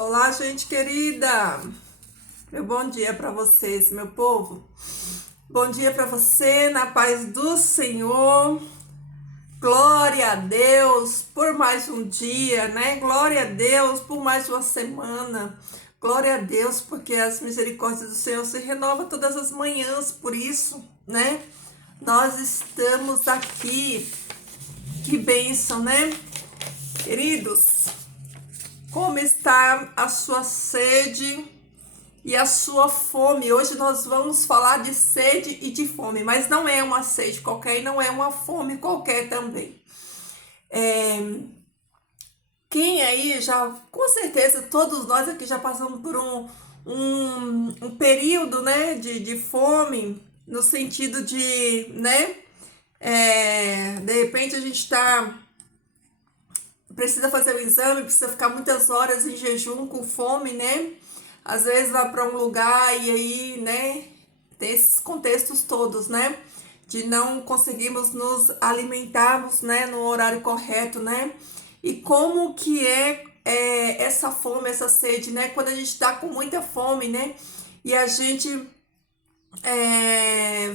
Olá, gente querida. Meu bom dia para vocês, meu povo. Bom dia para você, na paz do Senhor. Glória a Deus por mais um dia, né? Glória a Deus por mais uma semana. Glória a Deus porque as misericórdias do Senhor se renovam todas as manhãs. Por isso, né? Nós estamos aqui. Que bênção, né? Queridos, como está a sua sede e a sua fome? Hoje nós vamos falar de sede e de fome, mas não é uma sede qualquer e não é uma fome qualquer também. Quem aí já, com certeza, todos nós aqui já passamos por um período, né, de fome, no sentido de, né, de repente a gente precisa fazer o exame, precisa ficar muitas horas em jejum com fome, né? Às vezes vai para um lugar e aí, né, tem esses contextos todos, né? De não conseguirmos nos alimentarmos, né, no horário correto, né? E como que é essa fome, essa sede, né? Quando a gente está com muita fome, né? E a gente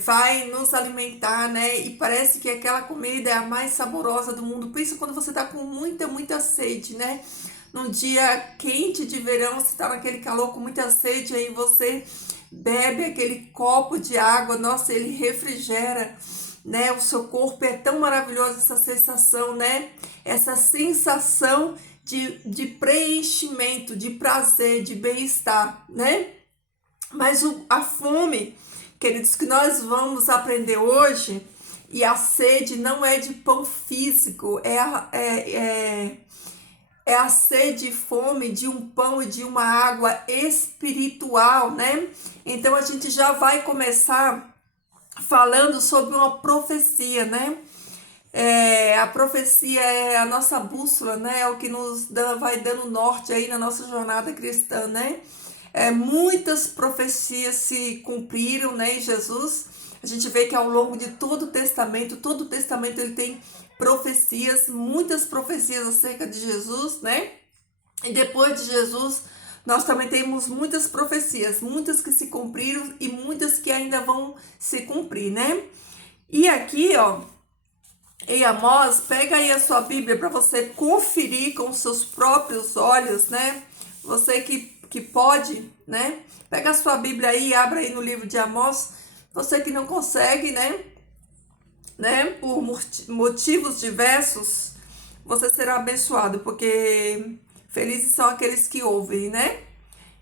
vai nos alimentar, né? E parece que aquela comida é a mais saborosa do mundo. Pensa quando você tá com muita sede, né? Num dia quente de verão, você tá naquele calor com muita sede, aí você bebe aquele copo de água, nossa, ele refrigera, né? O seu corpo é tão maravilhoso essa sensação, né? Essa sensação de preenchimento, de prazer, de bem-estar, né? Mas a fome, queridos, que nós vamos aprender hoje, e a sede não é de pão físico, é a sede e fome de um pão e de uma água espiritual, né? Então a gente já vai começar falando sobre uma profecia, né? A profecia é a nossa bússola, né? É o que vai dando norte aí na nossa jornada cristã, né? Muitas profecias se cumpriram, né, em Jesus. A gente vê que ao longo de todo o Testamento ele tem profecias, muitas profecias acerca de Jesus, né? E depois de Jesus, nós também temos muitas profecias, muitas que se cumpriram e muitas que ainda vão se cumprir, né? E aqui, ó, em Amós, pega aí a sua Bíblia para você conferir com os seus próprios olhos, né? Você que pode, né? Pega a sua Bíblia aí e abre aí no livro de Amós. Você que não consegue, por motivos diversos, você será abençoado, porque felizes são aqueles que ouvem, né?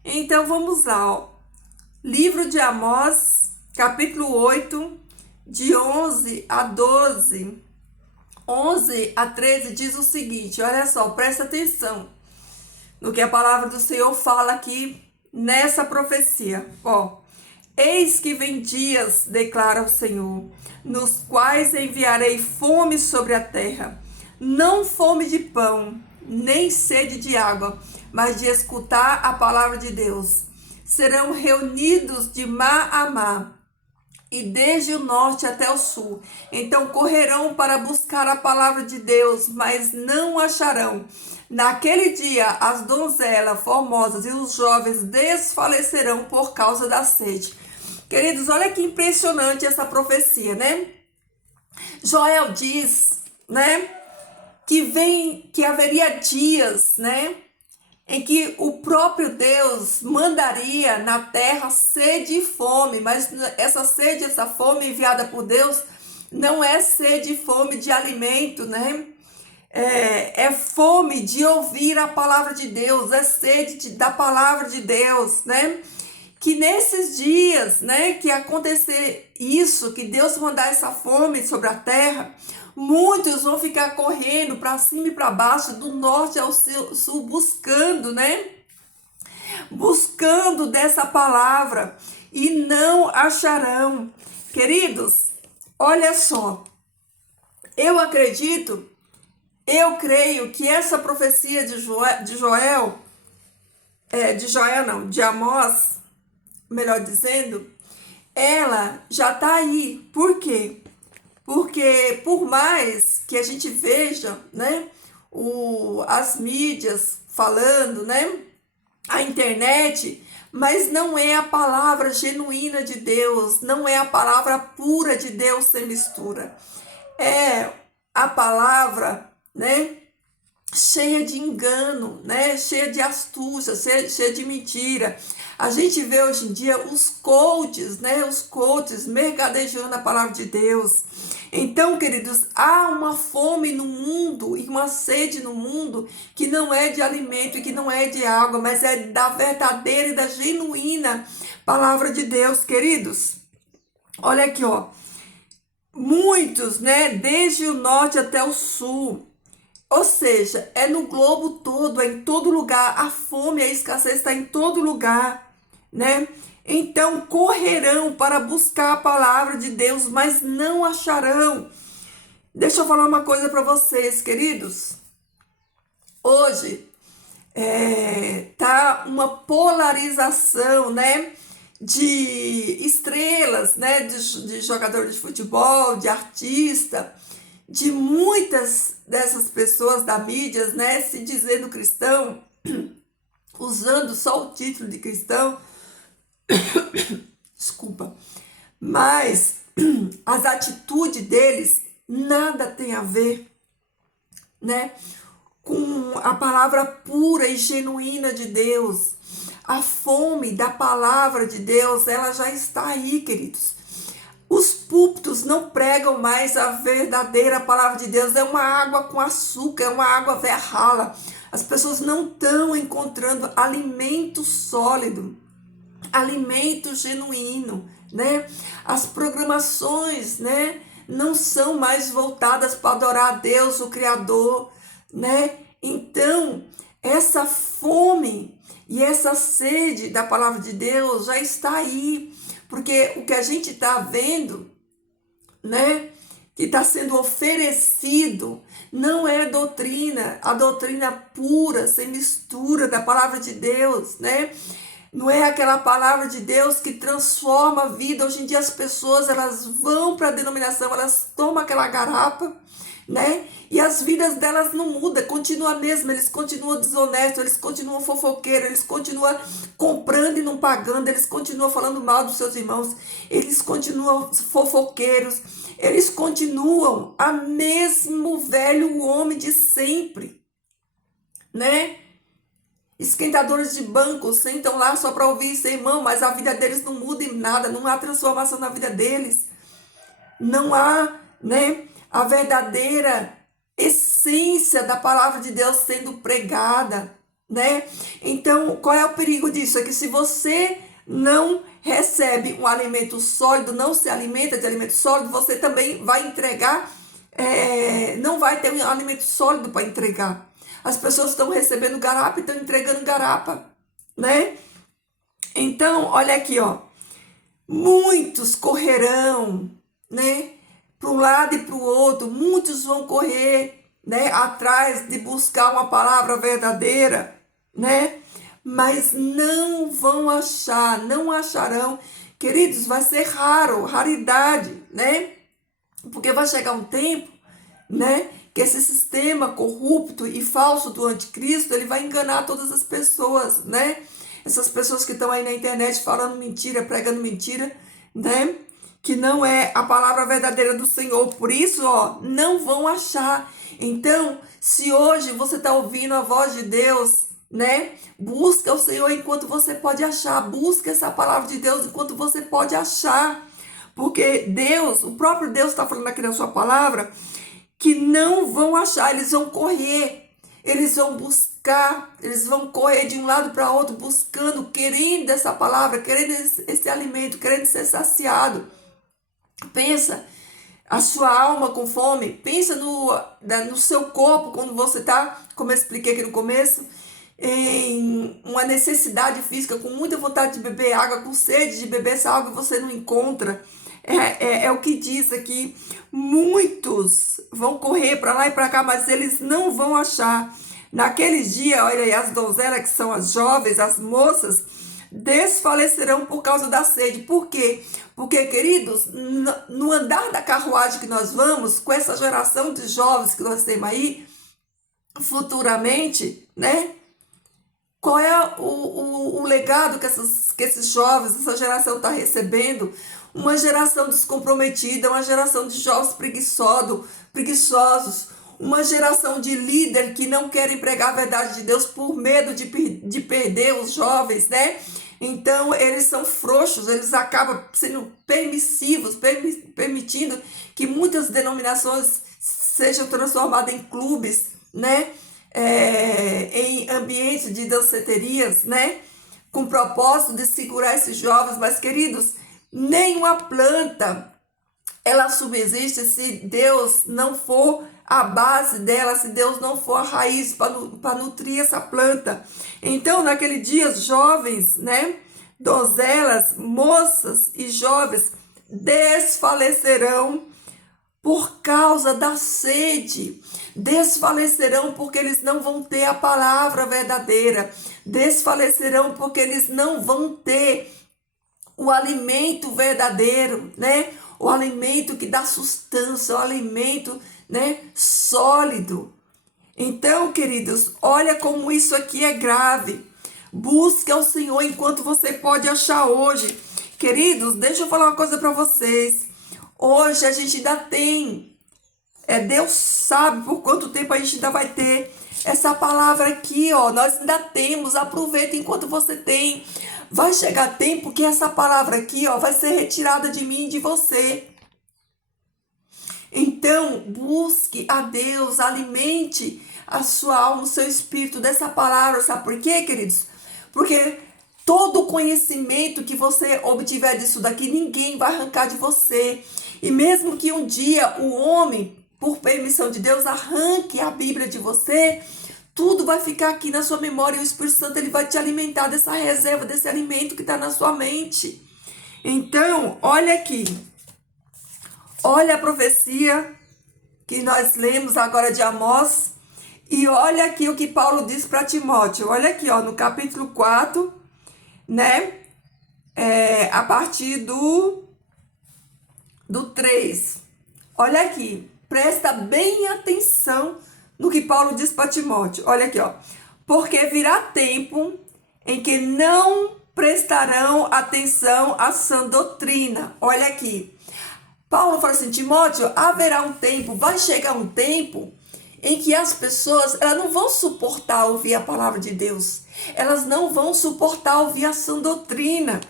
Então vamos lá, ó. Livro de Amós, capítulo 8, de 11 a 12. 11 a 13 diz o seguinte, olha só, presta atenção no que a palavra do Senhor fala aqui nessa profecia. Ó, eis que vem dias, declara o Senhor, nos quais enviarei fome sobre a terra, não fome de pão, nem sede de água, mas de escutar a palavra de Deus. Serão reunidos de mar a mar, e desde o norte até o sul. Então correrão para buscar a palavra de Deus, mas não acharão. Naquele dia, as donzelas formosas e os jovens desfalecerão por causa da sede. Queridos, olha que impressionante essa profecia, né? Joel diz, né, que haveria dias, né, em que o próprio Deus mandaria na terra sede e fome, mas essa sede, essa fome enviada por Deus não é sede e fome de alimento, né? É fome de ouvir a palavra de Deus, é sede da palavra de Deus, né? Que nesses dias, né, que acontecer isso, que Deus mandar essa fome sobre a terra, muitos vão ficar correndo para cima e para baixo, do norte ao sul, buscando, né? Buscando dessa palavra e não acharão. Queridos, olha só, eu acredito, eu creio que essa profecia de Amós, melhor dizendo, ela já está aí. Por quê? Porque por mais que a gente veja, né, as mídias falando, né, a internet, mas não é a palavra genuína de Deus, não é a palavra pura de Deus sem mistura. É a palavra, né, cheia de engano, né? Cheia de astúcia, cheia de mentira. A gente vê hoje em dia os coaches, né? Os coaches mercadejando a palavra de Deus. Então, queridos, há uma fome no mundo e uma sede no mundo que não é de alimento e que não é de água, mas é da verdadeira e da genuína palavra de Deus, queridos. Olha aqui, ó. Muitos, né? Desde o norte até o sul. Ou seja, é no globo todo, é em todo lugar. A fome, a escassez está em todo lugar, né? Então correrão para buscar a palavra de Deus, mas não acharão. Deixa eu falar uma coisa para vocês, queridos. Hoje tá uma polarização, né? De estrelas, né? De jogador de futebol, de artista, de muitas dessas pessoas da mídia, né, se dizendo cristão, usando só o título de cristão, desculpa, mas as atitudes deles nada tem a ver, né, com a palavra pura e genuína de Deus. A fome da palavra de Deus, ela já está aí, queridos. Os púlpitos não pregam mais a verdadeira palavra de Deus. É uma água com açúcar, é uma água verrala. As pessoas não estão encontrando alimento sólido, alimento genuíno, né? As programações, né, não são mais voltadas para adorar a Deus, o Criador, né? Então, essa fome e essa sede da palavra de Deus já está aí. Porque o que a gente está vendo, né, que está sendo oferecido, não é doutrina, a doutrina pura, sem mistura da palavra de Deus, né? Não é aquela palavra de Deus que transforma a vida. Hoje em dia as pessoas, elas vão para a denominação, elas tomam aquela garapa, né? E as vidas delas não mudam, continua a mesma, eles continuam desonestos, eles continuam fofoqueiros, eles continuam comprando e não pagando, eles continuam falando mal dos seus irmãos, eles continuam fofoqueiros, eles continuam a mesmo velho homem de sempre, né? Esquentadores de banco, sentam lá só para ouvir seu irmão, mas a vida deles não muda em nada, não há transformação na vida deles, não há, né, a verdadeira essência da palavra de Deus sendo pregada, né? Então, qual é o perigo disso? É que se você não recebe um alimento sólido, não se alimenta de alimento sólido, você também vai entregar, não vai ter um alimento sólido para entregar. As pessoas estão recebendo garapa e estão entregando garapa, né? Então, olha aqui, ó. Muitos correrão, né, para um lado e para o outro. Muitos vão correr, né, atrás de buscar uma palavra verdadeira, né? Mas não vão achar, não acharão. Queridos, vai ser raro, raridade, né? Porque vai chegar um tempo, né, que esse sistema corrupto e falso do anticristo, ele vai enganar todas as pessoas, né? Essas pessoas que estão aí na internet falando mentira, pregando mentira, né? Que não é a palavra verdadeira do Senhor. Por isso, ó, não vão achar. Então, se hoje você está ouvindo a voz de Deus, né? Busca o Senhor enquanto você pode achar. Busca essa palavra de Deus enquanto você pode achar. Porque Deus, o próprio Deus está falando aqui na sua palavra, que não vão achar, eles vão correr, eles vão buscar, eles vão correr de um lado para outro, buscando, querendo essa palavra, querendo esse alimento, querendo ser saciado. Pensa a sua alma com fome, pensa no seu corpo, quando você está, como eu expliquei aqui no começo, em uma necessidade física, com muita vontade de beber água, com sede de beber essa água, você não encontra. É o que diz aqui, muitos vão correr para lá e para cá, mas eles não vão achar. Naqueles dias, olha aí, as donzelas, que são as jovens, as moças, desfalecerão por causa da sede. Por quê? Porque, queridos, no andar da carruagem que nós vamos, com essa geração de jovens que nós temos aí, futuramente, né? Qual é o legado que esses jovens, essa geração está recebendo? Uma geração descomprometida, uma geração de jovens preguiçosos, uma geração de líder que não querem pregar a verdade de Deus por medo de perder os jovens, né? Então, eles são frouxos, eles acabam sendo permissivos, permitindo que muitas denominações sejam transformadas em clubes, né? Em ambientes de danceterias, né? Com o propósito de segurar esses jovens. Mas, queridos, nenhuma planta ela subsiste se Deus não for a base dela, se Deus não for a raiz para nutrir essa planta. Então, naquele dia, jovens, né? Donzelas, moças e jovens desfalecerão por causa da sede, desfalecerão porque eles não vão ter a palavra verdadeira, desfalecerão porque eles não vão ter o alimento verdadeiro, né? O alimento que dá sustância, o alimento, né, sólido. Então, queridos, olha como isso aqui é grave. Busque ao Senhor enquanto você pode achar hoje. Queridos, deixa eu falar uma coisa para vocês. Hoje a gente ainda tem, Deus sabe por quanto tempo a gente ainda vai ter essa palavra aqui, ó. Nós ainda temos, aproveita enquanto você tem. Vai chegar tempo que essa palavra aqui, ó, vai ser retirada de mim e de você. Então, busque a Deus, alimente a sua alma, o seu espírito dessa palavra. Sabe por quê, queridos? Porque todo conhecimento que você obtiver disso daqui, ninguém vai arrancar de você. E mesmo que um dia o homem, por permissão de Deus, arranque a Bíblia de você, tudo vai ficar aqui na sua memória e o Espírito Santo ele vai te alimentar dessa reserva, desse alimento que está na sua mente. Então, olha aqui. Olha a profecia que nós lemos agora de Amós. E olha aqui o que Paulo diz para Timóteo. Olha aqui, ó, no capítulo 4, né? A partir do 3. Olha aqui. Presta bem atenção no que Paulo diz para Timóteo. Olha aqui, ó. Porque virá tempo em que não prestarão atenção à sã doutrina. Olha aqui. Paulo fala assim, Timóteo, haverá um tempo, vai chegar um tempo em que as pessoas, elas não vão suportar ouvir a palavra de Deus. Elas não vão suportar ouvir a sã doutrina.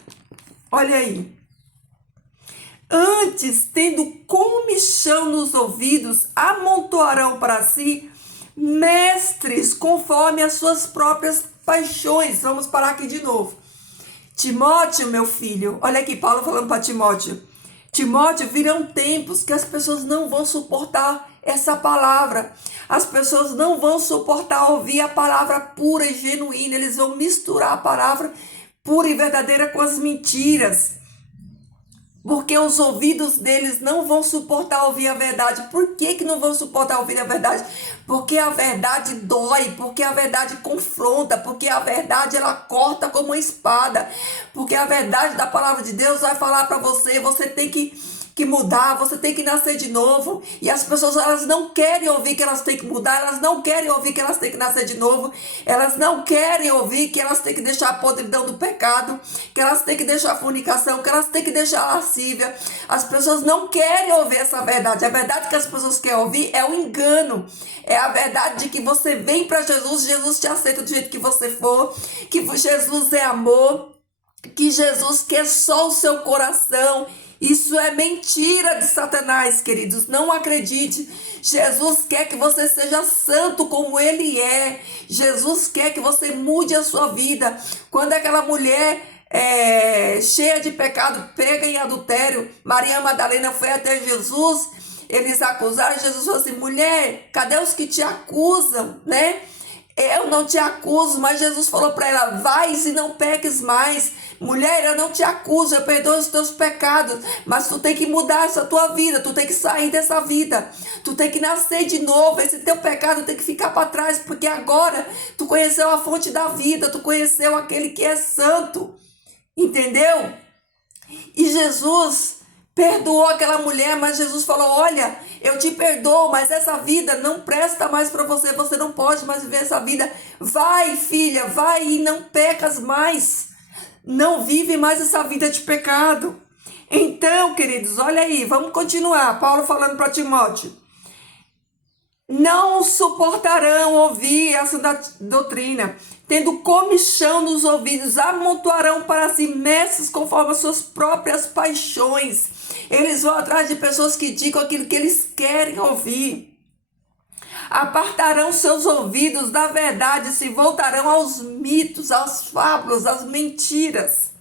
Olha aí. Antes, tendo comichão nos ouvidos, amontoarão para si mestres conforme as suas próprias paixões. Vamos parar aqui de novo. Timóteo, meu filho, olha aqui, Paulo falando para Timóteo. Timóteo, virão tempos que as pessoas não vão suportar essa palavra. As pessoas não vão suportar ouvir a palavra pura e genuína. Eles vão misturar a palavra pura e verdadeira com as mentiras. Porque os ouvidos deles não vão suportar ouvir a verdade. Por que não vão suportar ouvir a verdade? Porque a verdade dói, porque a verdade confronta, porque a verdade ela corta como uma espada. Porque a verdade da palavra de Deus vai falar para você, você tem que mudar, você tem que nascer de novo. E as pessoas, elas não querem ouvir que elas têm que mudar, elas não querem ouvir que elas têm que nascer de novo, elas não querem ouvir que elas têm que deixar a podridão do pecado, que elas têm que deixar a fornicação, que elas têm que deixar a lascívia. As pessoas não querem ouvir essa verdade. A verdade que as pessoas querem ouvir é o engano. É a verdade de que você vem para Jesus, Jesus te aceita do jeito que você for, que Jesus é amor, que Jesus quer só o seu coração. Isso é mentira de Satanás, queridos. Não acredite. Jesus quer que você seja santo como Ele é. Jesus quer que você mude a sua vida. Quando aquela mulher cheia de pecado, pega em adultério, Maria Madalena foi até Jesus, eles acusaram, Jesus falou assim, mulher, cadê os que te acusam, né? Eu não te acuso, mas Jesus falou para ela, vai e não peques mais. Mulher, eu não te acuso, eu perdoo os teus pecados, mas tu tem que mudar essa tua vida, tu tem que sair dessa vida, tu tem que nascer de novo, esse teu pecado tem que ficar para trás, porque agora tu conheceu a fonte da vida, tu conheceu aquele que é santo, entendeu? E Jesus perdoou aquela mulher, mas Jesus falou: olha, eu te perdoo, mas essa vida não presta mais para você, você não pode mais viver essa vida. Vai, filha, vai e não pecas mais. Não vive mais essa vida de pecado. Então, queridos, olha aí, vamos continuar. Paulo falando para Timóteo: não suportarão ouvir essa doutrina, tendo comichão nos ouvidos, amontoarão para si mestres conforme as suas próprias paixões. Eles vão atrás de pessoas que digam aquilo que eles querem ouvir. Apartarão seus ouvidos da verdade, se voltarão aos mitos, às fábulas, às mentiras.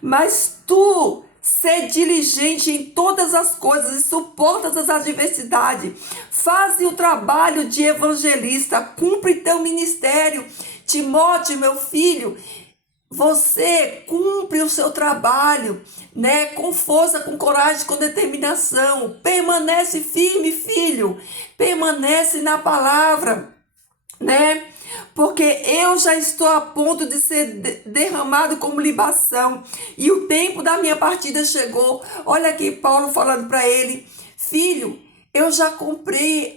Mas tu, sê diligente em todas as coisas e suportas as adversidades. Faze o trabalho de evangelista, cumpre teu ministério. Timóteo, meu filho, você cumpre o seu trabalho, né? Com força, com coragem, com determinação. Permanece firme, filho. Permanece na palavra, né? Porque eu já estou a ponto de ser derramado como libação, e o tempo da minha partida chegou. Olha aqui Paulo falando para ele: filho, eu já cumpri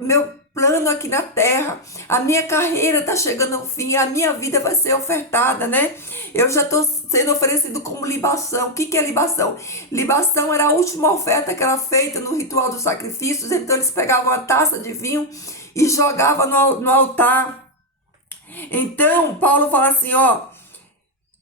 meu plano aqui na terra, a minha carreira está chegando ao fim, a minha vida vai ser ofertada, né? Eu já estou sendo oferecido como libação. O que é libação? Libação era a última oferta que era feita no ritual dos sacrifícios. Então eles pegavam uma taça de vinho e jogavam no altar. Então Paulo fala assim, ó: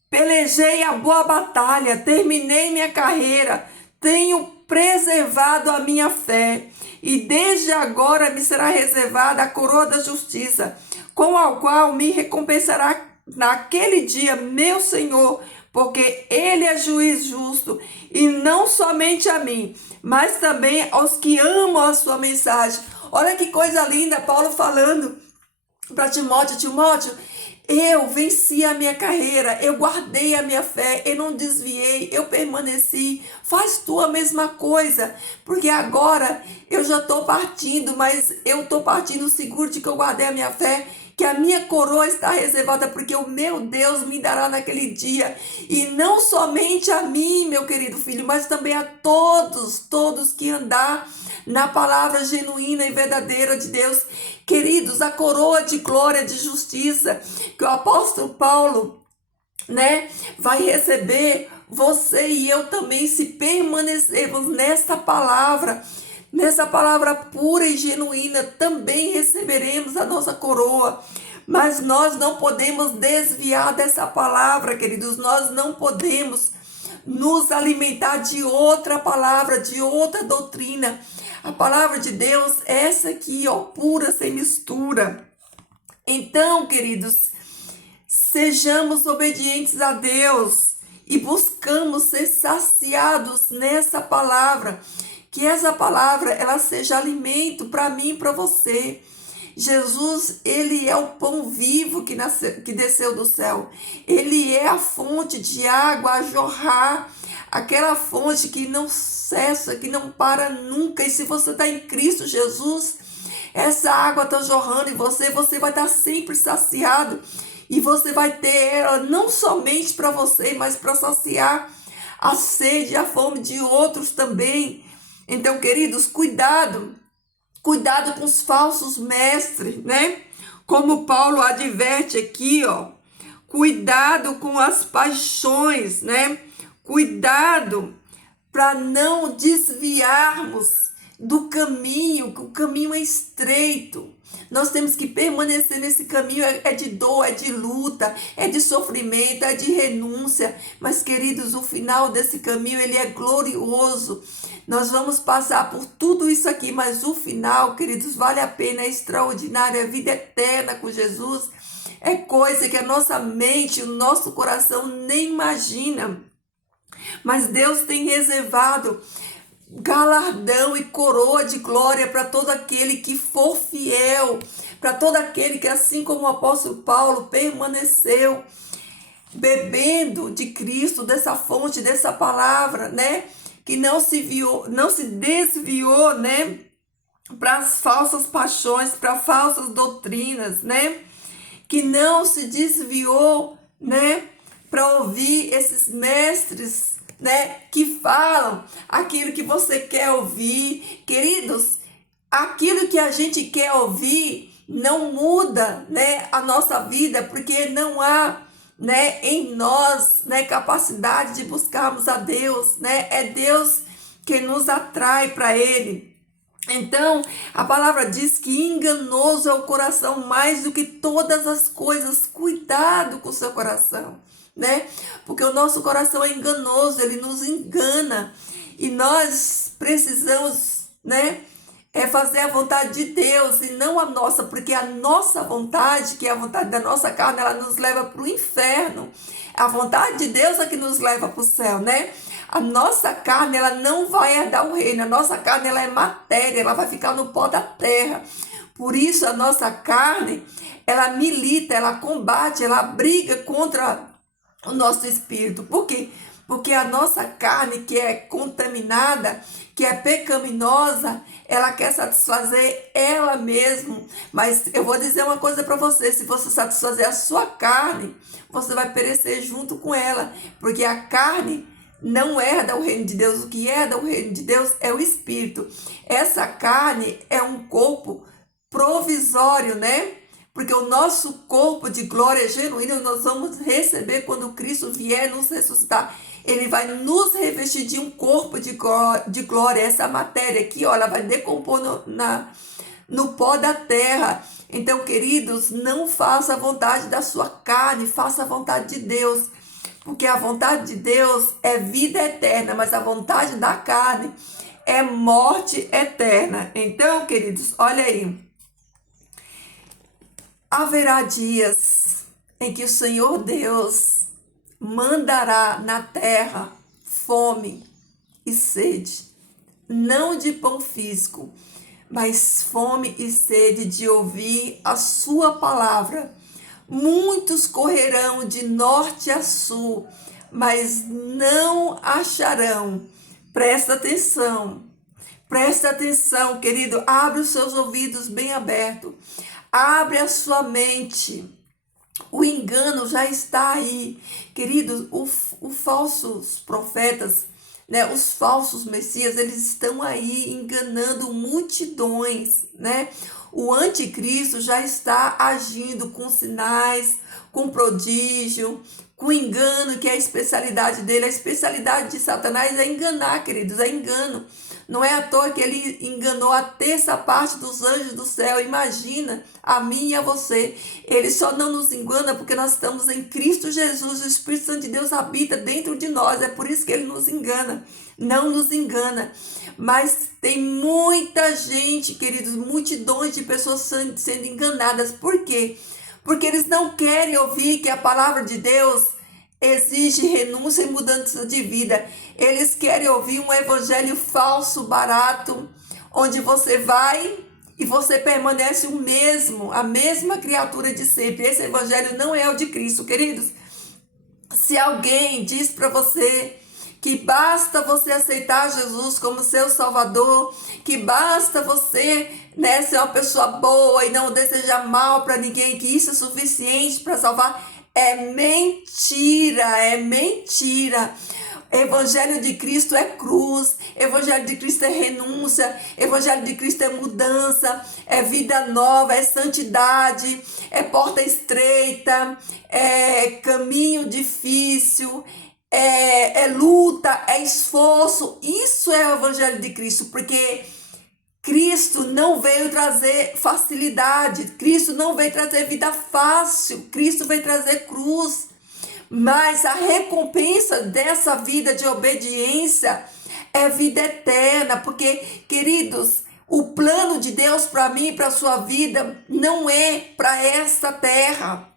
pelejei a boa batalha, terminei minha carreira, tenho preservado a minha fé, e desde agora me será reservada a coroa da justiça, com a qual me recompensará naquele dia meu Senhor, porque ele é juiz justo, e não somente a mim, mas também aos que amam a sua mensagem. Olha que coisa linda, Paulo falando para Timóteo: Timóteo, eu venci a minha carreira, eu guardei a minha fé, eu não desviei, eu permaneci. Faz tu a mesma coisa, porque agora eu já estou partindo, mas eu estou partindo seguro de que eu guardei a minha fé, que a minha coroa está reservada, porque o meu Deus me dará naquele dia. E não somente a mim, meu querido filho, mas também a todos que andar na palavra genuína e verdadeira de Deus. Queridos, a coroa de glória, de justiça, que o apóstolo Paulo, né, vai receber, você e eu também, se permanecermos nessa palavra pura e genuína, também receberemos a nossa coroa. Mas nós não podemos desviar dessa palavra, queridos. Nós não podemos nos alimentar de outra palavra, de outra doutrina. A palavra de Deus é essa aqui, ó, pura, sem mistura. Então, queridos, sejamos obedientes a Deus e buscamos ser saciados nessa palavra. Que essa palavra, ela seja alimento para mim e para você. Jesus, ele é o pão vivo que desceu do céu. Ele é a fonte de água a jorrar, aquela fonte que não cessa, que não para nunca. E se você está em Cristo Jesus, essa água está jorrando em você, você vai estar sempre saciado. E você vai ter ela não somente para você, mas para saciar a sede e a fome de outros também. Então, queridos, cuidado com os falsos mestres, né? Como Paulo adverte aqui, ó, cuidado com as paixões, né? Cuidado para não desviarmos do caminho, que o caminho é estreito. Nós temos que permanecer nesse caminho, é de dor, é de luta, é de sofrimento, é de renúncia. Mas, queridos, o final desse caminho, ele é glorioso. Nós vamos passar por tudo isso aqui, mas o final, queridos, vale a pena, é extraordinário, é vida eterna com Jesus. É coisa que a nossa mente, o nosso coração nem imagina. Mas Deus tem reservado galardão e coroa de glória para todo aquele que for fiel, para todo aquele que, assim como o apóstolo Paulo, permaneceu bebendo de Cristo, dessa fonte, dessa palavra, né? Que não se desviou, né? Para as falsas paixões, para falsas doutrinas, né? Que não se desviou, né? Para ouvir esses mestres, né, que falam aquilo que você quer ouvir. Queridos, aquilo que a gente quer ouvir não muda, né, a nossa vida, porque não há, né, em nós, né, capacidade de buscarmos a Deus, né? É Deus que nos atrai para Ele. Então, a palavra diz que enganoso é o coração mais do que todas as coisas. Cuidado com o seu coração, né? Porque o nosso coração é enganoso, ele nos engana. E nós precisamos, né, fazer a vontade de Deus e não a nossa, porque a nossa vontade, que é a vontade da nossa carne, ela nos leva para o inferno. A vontade de Deus é que nos leva para o céu, né? A nossa carne, ela não vai herdar o reino. A nossa carne, ela é matéria, ela vai ficar no pó da terra. Por isso, a nossa carne, ela milita, ela combate, ela briga contra o nosso espírito. Por quê? Porque a nossa carne, que é contaminada, que é pecaminosa, ela quer satisfazer ela mesma. Mas eu vou dizer uma coisa para você: se você satisfazer a sua carne, você vai perecer junto com ela, porque a carne não herda o reino de Deus. O que herda o reino de Deus é o espírito. Essa carne é um corpo provisório, né? Porque o nosso corpo de glória genuíno nós vamos receber quando Cristo vier nos ressuscitar. Ele vai nos revestir de um corpo de glória. Essa matéria aqui, ó, ela vai decompor no pó da terra. Então, queridos, não faça a vontade da sua carne, faça a vontade de Deus. Porque a vontade de Deus é vida eterna, mas a vontade da carne é morte eterna. Então, queridos, olha aí. Haverá dias em que o Senhor Deus mandará na terra fome e sede, não de pão físico, mas fome e sede de ouvir a sua palavra. Muitos correrão de norte a sul, mas não acharão. Presta atenção, querido. Abre os seus ouvidos bem abertos. Abre a sua mente. O engano já está aí. Queridos, os falsos profetas, né, os falsos messias, eles estão aí enganando multidões, né? O anticristo já está agindo com sinais, com prodígio, com engano, que é a especialidade dele. A especialidade de Satanás é enganar, queridos, é engano. Não é à toa que ele enganou a terça parte dos anjos do céu. Imagina a mim e a você. Ele só não nos engana porque nós estamos em Cristo Jesus. O Espírito Santo de Deus habita dentro de nós. É por isso que ele nos engana. Não nos engana. Mas tem muita gente, queridos, multidões de pessoas sendo enganadas. Por quê? Porque eles não querem ouvir que a palavra de Deus exige renúncia e mudança de vida. Eles querem ouvir um evangelho falso, barato, onde você vai e você permanece o mesmo, a mesma criatura de sempre. Esse evangelho não é o de Cristo, queridos. Se alguém diz para você que basta você aceitar Jesus como seu Salvador, que basta você, né, ser uma pessoa boa e não desejar mal para ninguém, que isso é suficiente para salvar, é mentira, é mentira. Evangelho de Cristo é cruz, Evangelho de Cristo é renúncia, Evangelho de Cristo é mudança, é vida nova, é santidade, é porta estreita, é caminho difícil, é luta, é esforço. Isso é o Evangelho de Cristo, porque Cristo não veio trazer facilidade, Cristo não veio trazer vida fácil, Cristo veio trazer cruz. Mas a recompensa dessa vida de obediência é vida eterna, porque, queridos, o plano de Deus para mim e para a sua vida não é para esta terra.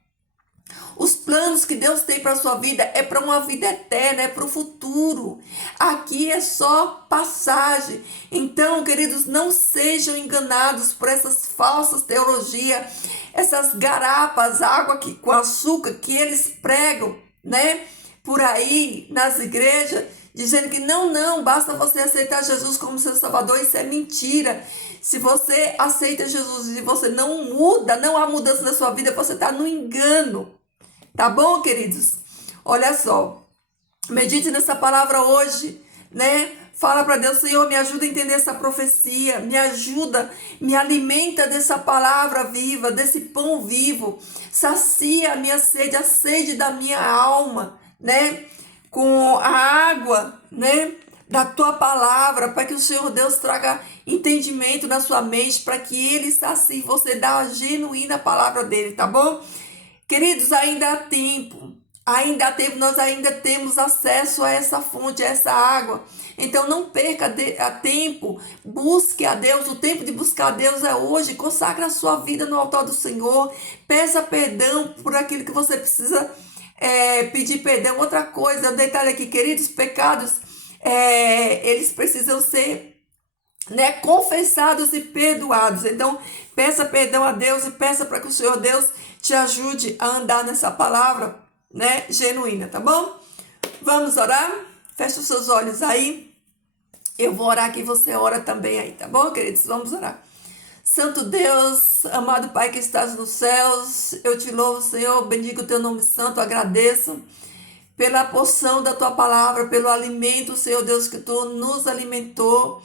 Os planos que Deus tem para a sua vida é para uma vida eterna, é para o futuro. Aqui é só passagem. Então, queridos, não sejam enganados por essas falsas teologias, essas garapas, água com açúcar que eles pregam, né? Por aí, nas igrejas, dizendo que não, basta você aceitar Jesus como seu Salvador. Isso é mentira. Se você aceita Jesus e você não muda, não há mudança na sua vida, você está no engano. Tá bom, queridos? Olha só, Medite nessa palavra hoje, né? Fala para Deus, Senhor, me ajuda a entender essa profecia, me ajuda, me alimenta dessa palavra viva, desse pão vivo, sacia a minha sede, a sede da minha alma, né? Com a água, né? Da tua palavra, para que o Senhor Deus traga entendimento na sua mente, para que ele sacie você da genuína palavra dele, tá bom? Queridos, ainda há tempo, nós ainda temos acesso a essa fonte, a essa água. Então não perca a tempo, busque a Deus, o tempo de buscar a Deus é hoje. Consagre a sua vida no altar do Senhor, peça perdão por aquilo que você precisa pedir perdão. Outra coisa, um detalhe aqui, queridos, pecados, eles precisam ser, né, confessados e perdoados. Então, peça perdão a Deus e peça para que o Senhor Deus te ajude a andar nessa palavra, né, genuína, tá bom? Vamos orar? Feche os seus olhos aí. Eu vou orar aqui, você ora também aí, tá bom, queridos? Vamos orar. Santo Deus, amado Pai que estás nos céus, eu te louvo, Senhor, bendigo o teu nome santo, agradeço pela porção da tua palavra, pelo alimento, Senhor Deus, que tu nos alimentou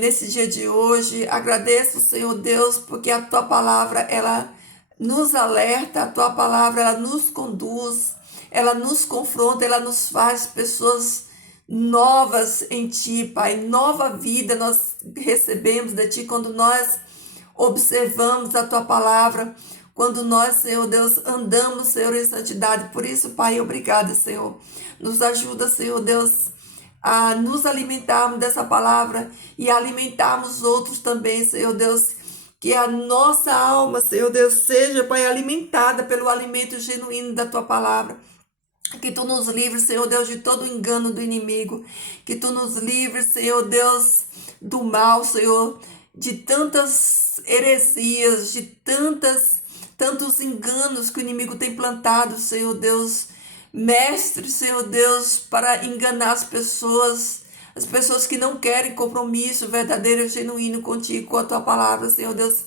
nesse dia de hoje. Agradeço, Senhor Deus, porque a tua palavra, ela nos alerta, a tua palavra, ela nos conduz, ela nos confronta, ela nos faz pessoas novas em ti, Pai. Nova vida nós recebemos de ti quando nós observamos a tua palavra, quando nós, Senhor Deus, andamos, Senhor, em santidade. Por isso, Pai, obrigada, Senhor. Nos ajuda, Senhor Deus, a nos alimentarmos dessa palavra e alimentarmos outros também, Senhor Deus. Que a nossa alma, Senhor Deus, seja, Pai, alimentada pelo alimento genuíno da tua palavra. Que tu nos livres, Senhor Deus, de todo o engano do inimigo. Que tu nos livres, Senhor Deus, do mal, Senhor, de tantas heresias, de tantos enganos que o inimigo tem plantado, Senhor Deus. Mestre, Senhor Deus, para enganar as pessoas que não querem compromisso verdadeiro e genuíno contigo, com a tua palavra, Senhor Deus.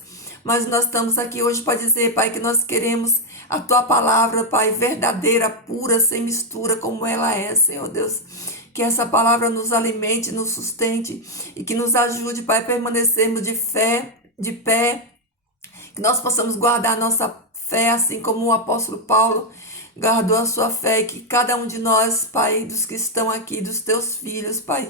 Mas nós estamos aqui hoje para dizer, Pai, que nós queremos a tua palavra, Pai, verdadeira, pura, sem mistura, como ela é, Senhor Deus. Que essa palavra nos alimente, nos sustente e que nos ajude, Pai, a permanecermos de pé, que nós possamos guardar a nossa fé, assim como o apóstolo Paulo guardou a sua fé, e que cada um de nós, Pai, dos que estão aqui, dos teus filhos, Pai,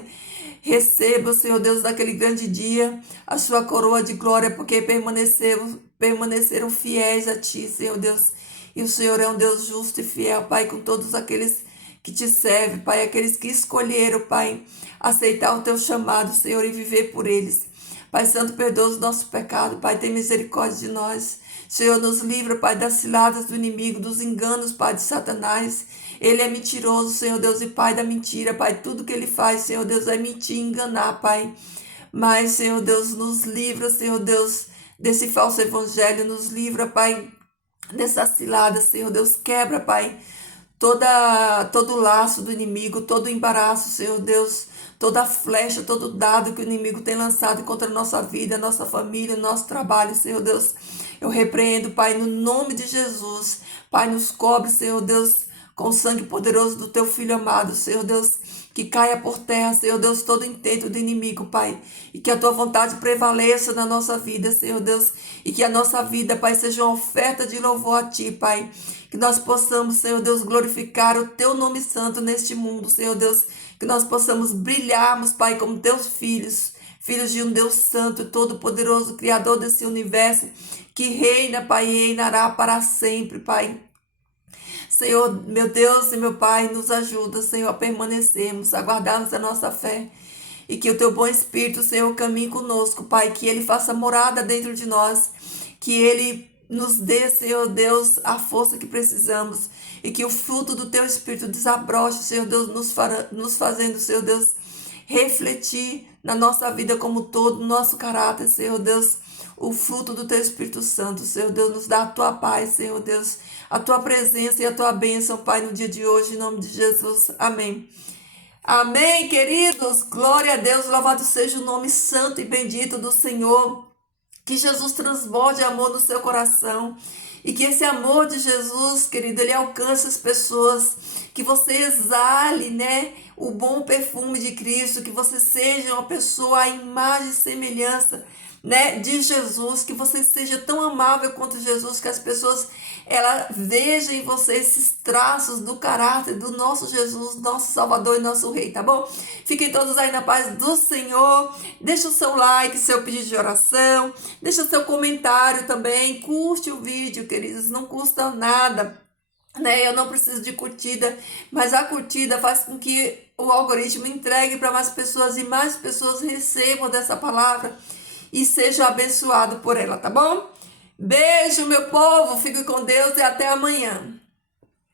receba, Senhor Deus, naquele grande dia, a sua coroa de glória, porque permaneceram fiéis a ti, Senhor Deus. E o Senhor é um Deus justo e fiel, Pai, com todos aqueles que te servem, Pai, aqueles que escolheram, Pai, aceitar o teu chamado, Senhor, e viver por eles. Pai Santo, perdoa os nossos pecados, Pai, tem misericórdia de nós. Senhor, nos livra, Pai, das ciladas do inimigo, dos enganos, Pai, de Satanás. Ele é mentiroso, Senhor Deus, e Pai da mentira, Pai. Tudo que ele faz, Senhor Deus, é mentir e enganar, Pai. Mas, Senhor Deus, nos livra, Senhor Deus, desse falso evangelho. Nos livra, Pai, dessa cilada, Senhor Deus. Quebra, Pai, todo laço do inimigo, todo embaraço, Senhor Deus, toda flecha, todo dado que o inimigo tem lançado contra a nossa vida, a nossa família, o nosso trabalho, Senhor Deus. Eu repreendo, Pai, no nome de Jesus. Pai, nos cobre, Senhor Deus, com o sangue poderoso do teu Filho amado, Senhor Deus, que caia por terra, Senhor Deus, todo intento do inimigo, Pai, e que a tua vontade prevaleça na nossa vida, Senhor Deus, e que a nossa vida, Pai, seja uma oferta de louvor a ti, Pai, que nós possamos, Senhor Deus, glorificar o teu nome santo neste mundo, Senhor Deus, que nós possamos brilharmos, Pai, como teus filhos, filhos de um Deus santo, todo-poderoso, criador desse universo, que reina, Pai, e reinará para sempre, Pai. Senhor, meu Deus e meu Pai, nos ajuda, Senhor, a permanecermos, a guardarmos a nossa fé. E que o teu bom Espírito, Senhor, caminhe conosco, Pai. Que ele faça morada dentro de nós. Que ele nos dê, Senhor Deus, a força que precisamos. E que o fruto do teu Espírito desabroche, Senhor Deus, nos fazendo, Senhor Deus, refletir na nossa vida como todo, no nosso caráter, Senhor Deus, o fruto do teu Espírito Santo, Senhor Deus, nos dá a tua paz, Senhor Deus, a tua presença e a tua bênção, Pai, no dia de hoje, em nome de Jesus, amém. Amém, queridos, glória a Deus, louvado seja o nome santo e bendito do Senhor, que Jesus transborde amor no seu coração, e que esse amor de Jesus, querido, ele alcance as pessoas, que você exale, né, o bom perfume de Cristo, que você seja uma pessoa à imagem e semelhança, né, de Jesus, que você seja tão amável quanto Jesus, que as pessoas ela veja em você esses traços do caráter do nosso Jesus, nosso Salvador e nosso Rei, tá bom? Fiquem todos aí na paz do Senhor. Deixa o seu like, seu pedido de oração, deixa o seu comentário também, curte o vídeo, queridos, não custa nada, né? Eu não preciso de curtida, mas a curtida faz com que o algoritmo entregue para mais pessoas e mais pessoas recebam dessa palavra e sejam abençoados por ela, tá bom? Beijo, meu povo, fique com Deus e até amanhã.